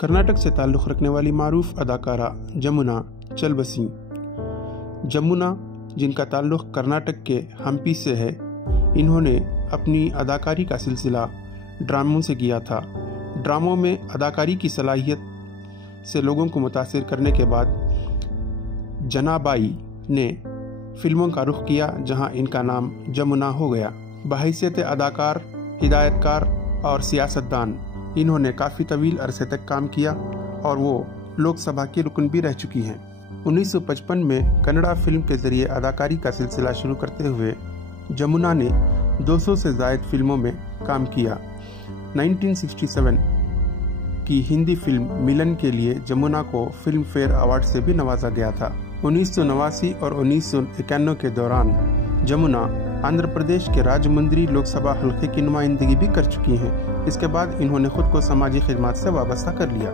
कर्नाटक से ताल्लुक़ रखने वाली मारूफ अदाकारा जमुना चलबसी। जमुना, जिनका ताल्लुक़ कर्नाटक के हम्पी से है, इन्होंने अपनी अदाकारी का सिलसिला ड्रामों से किया था। ड्रामों में अदाकारी की सलाहियत से लोगों को मुतासिर करने के बाद जनाबाई ने फिल्मों का रुख किया, जहां इनका नाम जमुना हो गया। बहैसियत अदाकार, हिदायतकार और सियासतदान इन्होंने काफ़ी तवील अरसे तक काम किया और वो लोकसभा की रुकन भी रह चुकी हैं। 1955 में कन्नड़ा फिल्म के ज़रिए अदाकारी का सिलसिला शुरू करते हुए जमुना ने 200 से ज़ायद फिल्मों में काम किया। 1967 की हिंदी फिल्म मिलन के लिए जमुना को फिल्म फेयर अवार्ड से भी नवाजा गया था। 1989 और 1991 के दौरान जमुना आंध्र प्रदेश के राजमुंद्री लोकसभा हल्के की नुमाइंदगी भी कर चुकी हैं। इसके बाद इन्होंने खुद को समाजी खिदमत से वाबस्ता कर लिया।